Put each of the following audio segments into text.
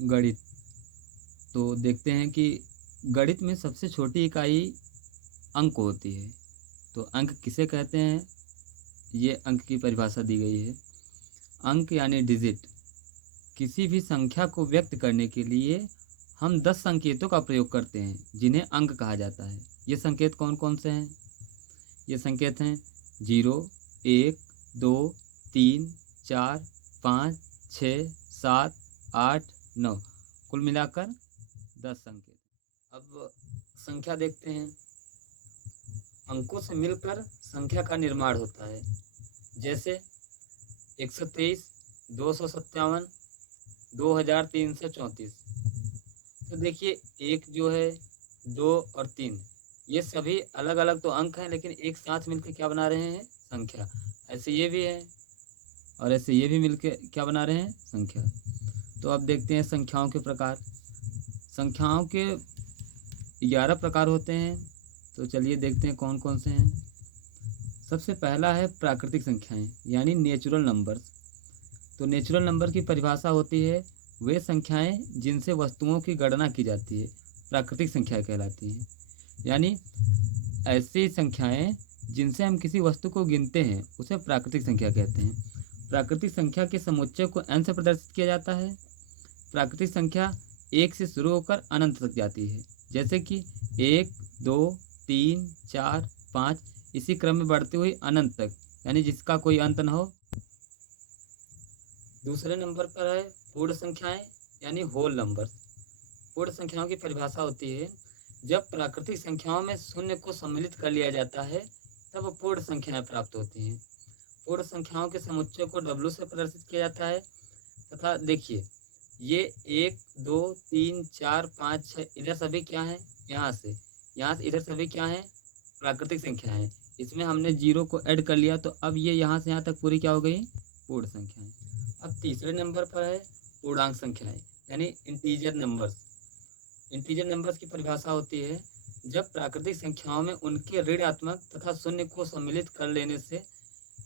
गणित। तो देखते हैं कि गणित में सबसे छोटी इकाई अंक होती है। तो अंक किसे कहते हैं, ये अंक की परिभाषा दी गई है। अंक यानी डिजिट, किसी भी संख्या को व्यक्त करने के लिए हम 10 संकेतों का प्रयोग करते हैं जिन्हें अंक कहा जाता है। ये संकेत कौन कौन से हैं? ये संकेत हैं 0, 1, 2, 3, 4, 5, 6, 7, 8, 9, कुल मिलाकर 10 संकेत। अब संख्या देखते हैं। अंकों से मिलकर संख्या का निर्माण होता है। जैसे 123, 257, 2334। तो देखिए, एक जो है, 2 और 3, ये सभी अलग अलग तो अंक हैं, लेकिन एक साथ मिलकर क्या बना रहे हैं? संख्या। ऐसे ये भी है और ऐसे ये भी मिलकर क्या बना रहे हैं? संख्या। तो अब देखते हैं संख्याओं के प्रकार। संख्याओं के 11 प्रकार होते हैं। तो चलिए देखते हैं कौन कौन से हैं। सबसे पहला है प्राकृतिक संख्याएं यानी नेचुरल नंबर्स। तो नेचुरल नंबर की परिभाषा होती है वे संख्याएं जिनसे वस्तुओं की गणना की जाती है, प्राकृतिक संख्या कहलाती हैं। यानी ऐसी संख्याएं जिनसे हम किसी वस्तु को गिनते हैं उसे प्राकृतिक संख्या कहते हैं। प्राकृतिक संख्या के समुच्चय को n से प्रदर्शित किया जाता है। प्राकृतिक संख्या 1 से शुरू होकर अनंत तक जाती है। जैसे कि 1, 2, 3, 4, 5, इसी क्रम में बढ़ती हुई अनंत तक, यानी जिसका कोई अंत न हो। दूसरे नंबर पर है पूर्ण संख्याएं यानी होल नंबर्स। पूर्ण संख्याओं की परिभाषा होती है जब प्राकृतिक संख्याओं में शून्य को सम्मिलित कर लिया जाता है तब पूर्ण संख्याएं प्राप्त होती हैं। पूर्ण संख्याओं के समुच्चय को W से प्रदर्शित किया जाता है। तथा देखिए, ये 1, 2, 3, 4, 5, 6, इधर सभी क्या हैं? यहाँ से इधर सभी क्या हैं? प्राकृतिक संख्या है। इसमें हमने 0 को ऐड कर लिया, तो अब ये यहाँ से यहाँ तक पूरी क्या हो गई? पूर्ण संख्याएं। अब तीसरे नंबर पर है पूर्णांक संख्याएं यानी इंटीजर नंबर्स। इंटीजर नंबर्स की परिभाषा होती है जब प्राकृतिक संख्याओं में उनके ऋणात्मक तथा शून्य को सम्मिलित कर लेने से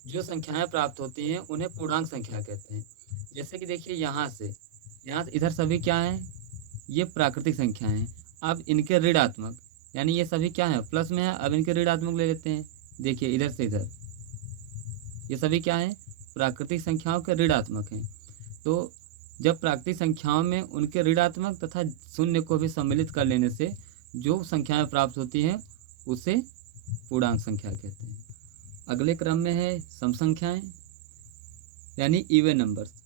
जो संख्याएं प्राप्त होती हैं उन्हें पूर्णांक संख्या कहते हैं। जैसे कि देखिए, यहाँ से इधर सभी क्या हैं? ये प्राकृतिक संख्याएं हैं। अब इनके ऋणात्मक यानी ये सभी क्या हैं? प्लस में है। अब इनके ऋणात्मक ले लेते हैं। देखिए, इधर से इधर ये सभी क्या हैं? प्राकृतिक संख्याओं के ऋणात्मक हैं। तो जब प्राकृतिक संख्याओं में उनके ऋणात्मक तथा शून्य को भी सम्मिलित कर लेने से जो संख्याएं प्राप्त होती हैं उसे पूर्णांक संख्या कहते हैं। अगले क्रम में है सम संख्याएं यानी इवन नंबर्स।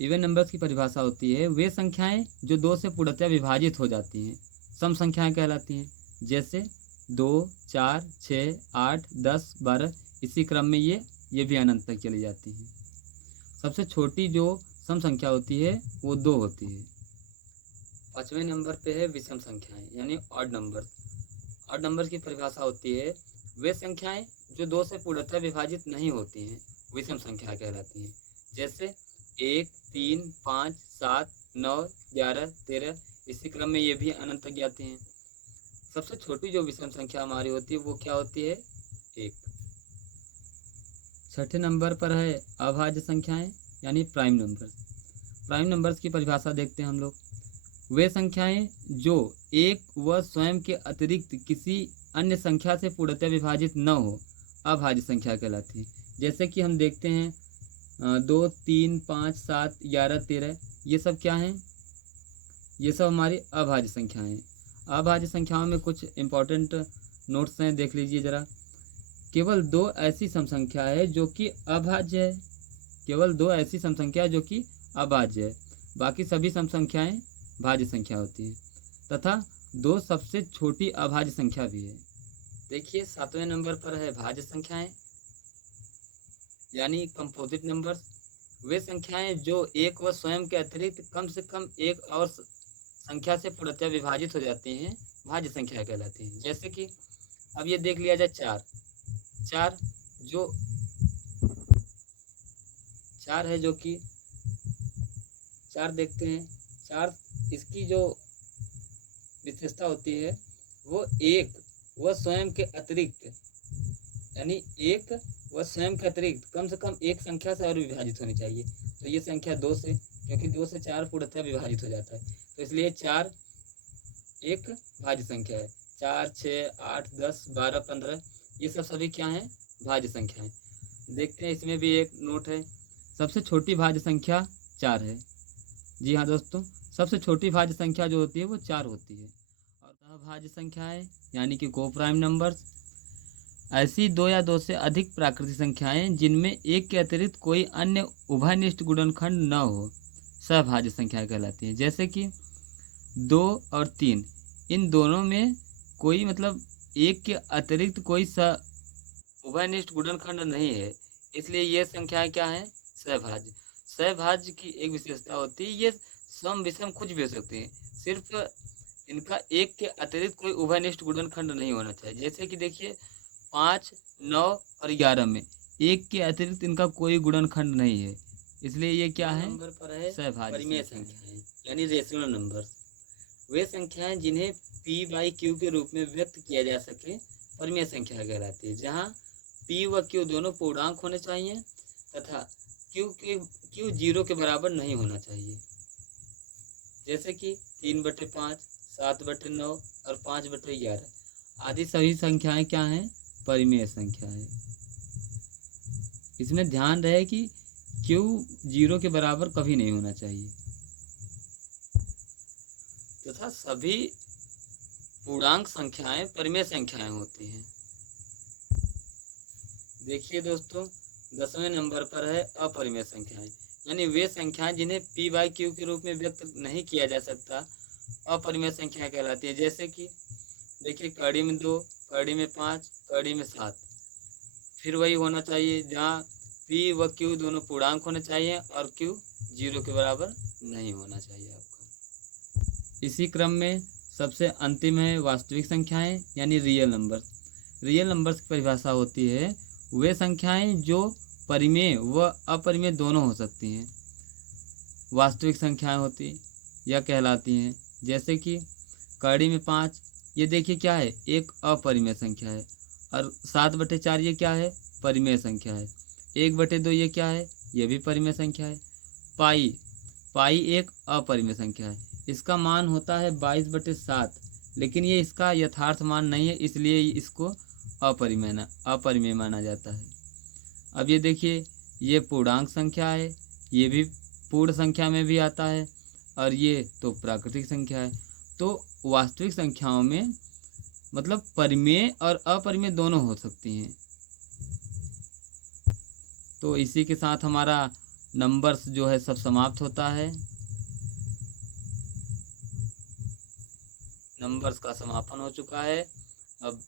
इवन नंबर्स की परिभाषा होती है वे संख्याएं जो 2 से पूर्णतः विभाजित हो जाती हैं, सम संख्याएं कहलाती हैं। जैसे 2, 4, 6, 8, 10, 12, इसी क्रम में ये भी अनंत तक चली जाती हैं। सबसे छोटी जो सम संख्या होती है वो 2 होती है। 5वें नंबर पे है विषम संख्याएं यानी ऑड नंबर। ऑड नंबर की परिभाषा होती है वे संख्याएं जो 2 से पूर्णतः विभाजित नहीं होती हैं, विषम संख्या कहलाती हैं। जैसे 1, 3, 5, 7, 9, 11, 13, इसी क्रम में ये भी अनंत तक जाती हैं। सबसे छोटी जो विषम संख्या हमारी होती है वो क्या होती है? 1। 6ठे नंबर पर है अभाज्य संख्याएं यानी प्राइम नंबर्स। प्राइम नंबर्स की परिभाषा देखते हैं हम लोग। वे संख्याएं जो एक व स्वयं के अतिरिक्त किसी अन्य संख्या से पूर्णतः विभाजित न हो, अभाज्य संख्या कहलाती है। जैसे कि हम देखते हैं 2, 3, 5, 7, 11, 13, ये सब क्या हैं? ये सब हमारी अभाज्य संख्याएं हैं। अभाज्य संख्याओं में कुछ इंपॉर्टेंट नोट्स हैं, देख लीजिए जरा। केवल 2 ऐसी सम संख्या है जो कि अभाज्य है। केवल 2 ऐसी सम संख्या जो कि अभाज्य है, बाकी सभी सम संख्याएं भाज्य संख्या होती है। तथा 2 सबसे छोटी अभाज्य संख्या भी है। देखिए, 7वें नंबर पर है भाज्य संख्याएं यानी कंपोजिट नंबर्स। वे संख्याएं जो एक व स्वयं के अतिरिक्त कम से कम एक और संख्या से पूर्णतः विभाजित हो जाती हैं, भाज्य संख्या कहलाती हैं। जैसे कि अब ये देख लिया जाए 4 जो 4 है, जो कि 4 देखते हैं। 4 इसकी जो विशेषता होती है वो एक व स्वयं के अतिरिक्त यानी एक व स्वयं के अतिरिक्त कम से कम एक संख्या से और विभाजित होनी चाहिए। तो ये संख्या 2 से क्योंकि 2 से 4 पूर्णतः विभाजित हो जाता है, तो इसलिए 4 एक भाज्य संख्या है। 4, 6, 8, 10, 12, 15 ये सब सभी क्या हैं? भाज्य संख्याएं। देखते हैं इसमें भी एक नोट है, सबसे छोटी भाज्य संख्या 4 है। जी हाँ दोस्तों, सबसे छोटी भाज्य संख्या जो होती है वो 4 होती है। और भाज्य संख्याएं यानी कि को प्राइम नंबर्स ऐसी 2 या 2 से अधिक प्राकृतिक संख्याएं जिनमें एक के अतिरिक्त कोई अन्य उभयनिष्ठ गुणनखंड न हो, सहभाज्य संख्याएं कहलाती हैं। जैसे कि 2 और 3 इन दोनों में कोई मतलब एक के अतिरिक्त कोई उभयनिष्ठ गुणनखंड नहीं है, इसलिए ये संख्याएं क्या हैं? सहभाज्य। सहभाज्य की एक विशेषता होती है, ये सम विषम कुछ भी हो सकते हैं, सिर्फ इनका एक के अतिरिक्त कोई उभयनिष्ठ गुणनखंड नहीं होना चाहिए। जैसे कि देखिए 5, 9 और 11 में एक के अतिरिक्त इनका कोई गुणनखंड नहीं है, इसलिए ये क्या है? नंबर पर है सहभाज्य परिमेय संख्याएं यानी रेशनल नंबर्स। वे संख्याएं जिन्हें p/q के रूप में व्यक्त किया जा सके परिमेय संख्या कहलाती है, जहां p व q दोनों पूर्णांक होने चाहिए तथा q 0 के बराबर नहीं होना चाहिए। जैसे कि 3/5, 7/9 और 5/11 आदि सभी संख्याएं क्या हैं? परिमेय संख्याएं। इसमें ध्यान रहे कि q 0 के बराबर कभी नहीं होना चाहिए तथा सभी पूर्णांक संख्याएं परिमेय संख्याएं होती हैं। देखिए दोस्तों, 10वें नंबर पर है अपरिमेय संख्याएं, यानी वे संख्याएं जिन्हें p/q के रूप में व्यक्त नहीं किया जा सकता, अपरिमेय संख्याएं कहलाती है। जैसे कि देखिए कड़ी में 2, कड़ी में 5, कड़ी में 7, फिर वही होना चाहिए जहाँ p व q दोनों पूर्णांक होने चाहिए और q 0 के बराबर नहीं होना चाहिए आपका। इसी क्रम में सबसे अंतिम है वास्तविक संख्याएं यानी रियल नंबर्स। रियल नंबर्स की परिभाषा होती है वे संख्याएं जो परिमेय व अपरिमेय दोनों हो सकती हैं, वास्तविक संख्याएं होती यह कहलाती हैं। जैसे कि कड़ी में 5 ये देखिए क्या है? एक अपरिमेय संख्या है, और 7/4 ये क्या है? परिमेय संख्या है। 1/2 ये क्या है? ये भी परिमेय संख्या है। पाई एक अपरिमेय संख्या है, इसका मान होता है 22/7, लेकिन ये इसका यथार्थ मान नहीं है, इसलिए इसको अपरिमेय माना जाता है। अब ये देखिए, ये पूर्णांक संख्या है, ये भी पूर्ण संख्या में भी आता है, और ये तो प्राकृतिक संख्या है। तो वास्तविक संख्याओं में मतलब परिमेय और अपरिमेय दोनों हो सकती हैं। तो इसी के साथ हमारा नंबर्स जो है सब समाप्त होता है। नंबर्स का समापन हो चुका है। अब